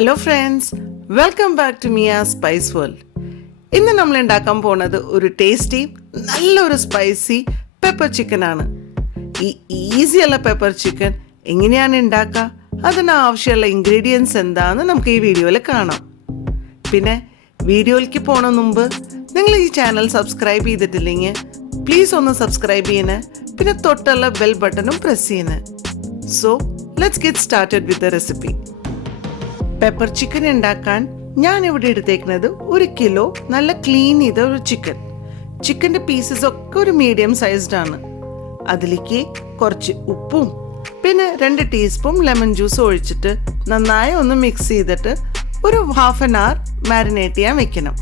Hello friends, welcome back to Mia spice world. ഇന്ന് നമ്മൾ ഉണ്ടാക്കാൻ പോകുന്നത് ഒരു ടേസ്റ്റി നല്ലൊരു സ്പൈസി പെപ്പർ ചിക്കൻ ആണ്. ഈ ഈസിയുള്ള പെപ്പർ ചിക്കൻ എങ്ങനെയാണ് ഉണ്ടാക്കുക, അതിന് ആവശ്യമുള്ള ഇൻഗ്രീഡിയൻസ് എന്താണെന്ന് നമുക്ക് ഈ വീഡിയോയിൽ കാണാം. പിന്നെ വീഡിയോയിലേക്ക് പോണ മുമ്പ് നിങ്ങൾ ഈ ചാനൽ സബ്സ്ക്രൈബ് ചെയ്തിട്ടില്ലെങ്കിൽ പ്ലീസ് ഒന്ന് സബ്സ്ക്രൈബ് ചെയ്യണേ, പിന്നെ തൊട്ടുള്ള ബെൽ ബട്ടണും പ്രസ് ചെയ്യണേ. So let's get started with the recipe. Pepper chicken ഉണ്ടാക്കാൻ ഞാൻ ഇവിടെ എടുത്തേക്കുന്നത് 1 കിലോ നല്ല ക്ലീൻ ചെയ്ത ഒരു ചിക്കൻ്റെ പീസസ് ഒക്കെ ഒരു മീഡിയം സൈസ്ഡ് ആണ്. അതിലേക്ക് കുറച്ച് ഉപ്പും പിന്നെ 2 ടീസ്പൂൺ ലെമൺ ജ്യൂസ് ഒഴിച്ചിട്ട് നന്നായി ഒന്ന് മിക്സ് ചെയ്തിട്ട് ഒരു ഹാഫ് ആൻ അവർ മാരിനേറ്റ് ചെയ്യാൻ വെക്കണം.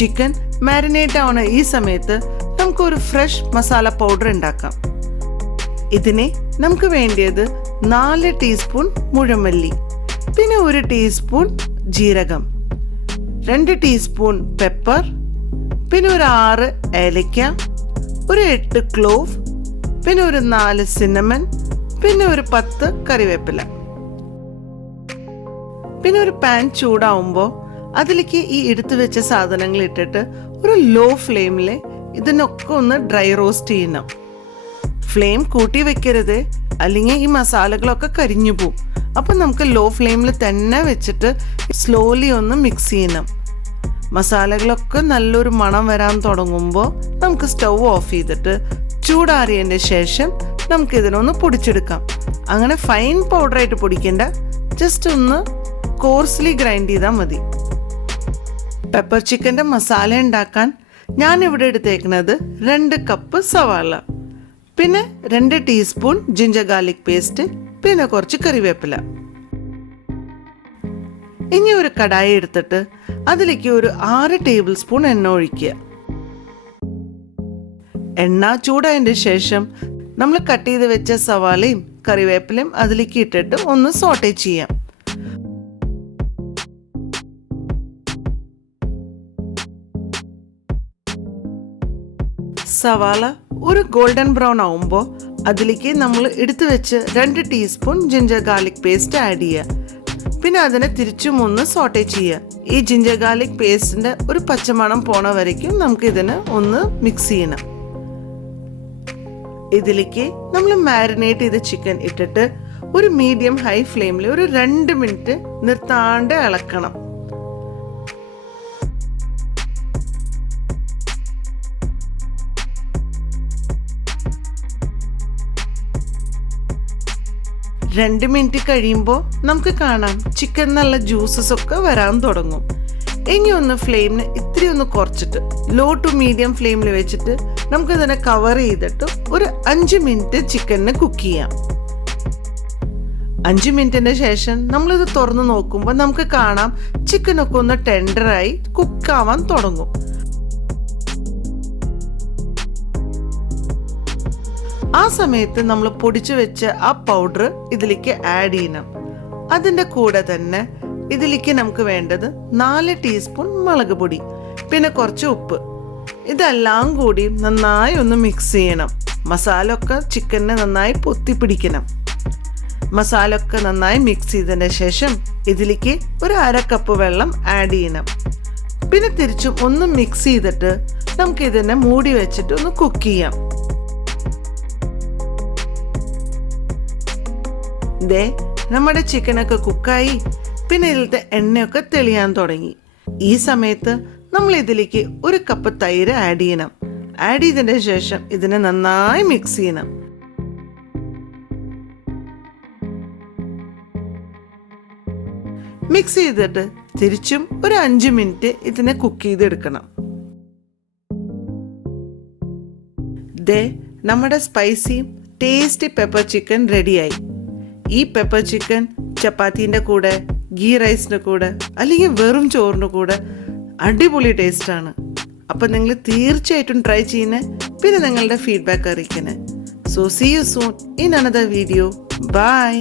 ചിക്കൻ മാരിനേറ്റ് ആവുന്ന ഈ സമയത്ത് നമുക്കൊരു ഫ്രഷ് മസാല പൗഡർ ഉണ്ടാക്കാം. ഇതിനെ നമുക്ക് വേണ്ടിയത് 4 ടീസ്പൂൺ മുഴുമല്ലി, പിന്നെ 1 ടീസ്പൂൺ ജീരകം, 2 ടീസ്പൂൺ പെപ്പർ, പിന്നെ ഒരു 6 ഏലക്ക, ഒരു 8 ക്ലോവ്, പിന്നെ ഒരു 4 സിന്നമൺ, പിന്നെ ഒരു 10 കറിവേപ്പില. പിന്നെ ഒരു പാൻ ചൂടാവുമ്പോൾ അതിലേക്ക് ഈ എടുത്തു വെച്ച സാധനങ്ങൾ ഇട്ടിട്ട് ഒരു ലോ ഫ്ലെയിമിൽ ഇതിനൊക്കെ ഒന്ന് ഡ്രൈ റോസ്റ്റ് ചെയ്യണം. ഫ്ലെയിം കൂട്ടി വെക്കരുത്, അല്ലെങ്കിൽ ഈ മസാലകളൊക്കെ കരിഞ്ഞു പോവും. അപ്പം നമുക്ക് ലോ ഫ്ലെയിമിൽ തന്നെ വെച്ചിട്ട് സ്ലോലി ഒന്ന് മിക്സ് ചെയ്യണം. മസാലകളൊക്കെ നല്ലൊരു മണം വരാൻ തുടങ്ങുമ്പോൾ നമുക്ക് സ്റ്റൗ ഓഫ് ചെയ്തിട്ട് ചൂടാറിയതിൻ്റെ ശേഷം നമുക്ക് ഇതിനൊന്ന് പൊടിച്ചെടുക്കാം. അങ്ങനെ ഫൈൻ പൗഡറായിട്ട് പൊടിക്കേണ്ട, ജസ്റ്റ് ഒന്ന് കോഴ്സ്ലി ഗ്രൈൻഡ് ചെയ്താൽ മതി. പെപ്പർ ചിക്കൻ്റെ മസാല ഉണ്ടാക്കാൻ ഞാൻ ഇവിടെ എടുത്തേക്കുന്നത് 2 കപ്പ് സവാള, പിന്നെ 2 ടീസ്പൂൺ ജിഞ്ചർ ഗാർലിക് പേസ്റ്റ്, പിന്നെ കുറച്ച് കറിവേപ്പില. ഇനി ഒരു കടായി എടുത്തിട്ട് അതിലേക്ക് ഒരു 6 ടേബിൾ സ്പൂൺ എണ്ണ ഒഴിക്കുക. എണ്ണ ചൂടായതിൻ്റെ ശേഷം നമ്മൾ കട്ട് ചെയ്ത് വെച്ച സവാളയും കറിവേപ്പിലയും അതിലേക്ക് ഇട്ടിട്ട് ഒന്ന് സോട്ടേ ചെയ്യാം. സവാള ഒരു ഗോൾഡൻ ബ്രൗൺ ആവുമ്പോൾ അതിലേക്ക് നമ്മൾ എടുത്തു വെച്ച് 2 teaspoon ginger garlic paste add ചെയ്യുക. പിന്നെ അതിനെ തിരിച്ചും ഒന്ന് സോട്ടേ ചെയ്യുക. ഈ ജിഞ്ചർ ഗാർലിക് പേസ്റ്റിൻ്റെ ഒരു പച്ചമണം പോണ വരയ്ക്കും നമുക്ക് ഇതിന് ഒന്ന് മിക്സ് ചെയ്യണം. ഇതിലേക്ക് നമ്മൾ മാരിനേറ്റ് ചെയ്ത ചിക്കൻ ഇട്ടിട്ട് ഒരു മീഡിയം ഹൈ ഫ്ലെയിമിൽ ഒരു 2 മിനിറ്റ് നിർത്താണ്ട് ഇളക്കണം. രണ്ട് മിനിറ്റ് കഴിയുമ്പോൾ നമുക്ക് കാണാം ചിക്കൻ നല്ല ജ്യൂസസ് ഒക്കെ വരാൻ തുടങ്ങും. ഇനി ഒന്ന് ഫ്ലെയിമിന് ഇത്തിരി ഒന്ന് കുറച്ചിട്ട് ലോ ടു മീഡിയം ഫ്ലെയിമിൽ വെച്ചിട്ട് നമുക്കിതിനെ കവർ ചെയ്തിട്ട് ഒരു 5 മിനിറ്റ് ചിക്കനെ കുക്ക് ചെയ്യാം. 5 മിനിറ്റിന് ശേഷം നമ്മളിത് തുറന്ന് നോക്കുമ്പോൾ നമുക്ക് കാണാം ചിക്കനൊക്കെ ഒന്ന് ടെൻഡറായി കുക്കാവാൻ തുടങ്ങും. ആ സമയത്ത് നമ്മൾ പൊടിച്ചു വെച്ച ആ പൗഡർ ഇതിലേക്ക് ആഡ് ചെയ്യണം. അതിൻ്റെ കൂടെ തന്നെ ഇതിലേക്ക് നമുക്ക് വേണ്ടത് 4 ടീസ്പൂൺ മുളക് പൊടി, പിന്നെ കുറച്ച് ഉപ്പ്. ഇതെല്ലാം കൂടി നന്നായി ഒന്ന് മിക്സ് ചെയ്യണം. മസാല ഒക്കെ ചിക്കനെ നന്നായി പൊത്തിപ്പിടിക്കണം. മസാല ഒക്കെ നന്നായി മിക്സ് ചെയ്തതിന് ശേഷം ഇതിലേക്ക് ഒരു 1/2 കപ്പ് വെള്ളം ആഡ് ചെയ്യണം. പിന്നെ തിരിച്ചും ഒന്ന് മിക്സ് ചെയ്തിട്ട് നമുക്ക് ഇതിനെ മൂടി വെച്ചിട്ട് ഒന്ന് കുക്ക് ചെയ്യാം. ദേ നമ്മുടെ ചിക്കനൊക്കെ കുക്കായി, പിന്നെ ഇതിലത്തെ എണ്ണയൊക്കെ തെളിയാൻ തുടങ്ങി. ഈ സമയത്ത് നമ്മൾ ഇതിലേക്ക് 1 കപ്പ് തൈര് ആഡ് ചെയ്യണം. ആഡ് ചെയ്തതിന് ശേഷം ഇതിനെ നന്നായി മിക്സ് ചെയ്യണം. മിക്സ് ചെയ്തിട്ട് തിരിച്ചും ഒരു 5 മിനിറ്റ് ഇതിനെ കുക്ക് ചെയ്തെടുക്കണം. ദേ നമ്മുടെ സ്പൈസി ടേസ്റ്റി പെപ്പർ ചിക്കൻ റെഡിയായി. ഈ പെപ്പർ ചിക്കൻ ചപ്പാത്തീൻ്റെ കൂടെ, ഗീ റൈസിൻ്റെ കൂടെ, അല്ലെങ്കിൽ വെറും ചോറിൻ്റെ കൂടെ അടിപൊളി ടേസ്റ്റാണ്. അപ്പം നിങ്ങൾ തീർച്ചയായിട്ടും ട്രൈ ചെയ്യണേ, പിന്നെ നിങ്ങളുടെ ഫീഡ്ബാക്ക് അറിയിക്കണേ. So see you soon in another video. By.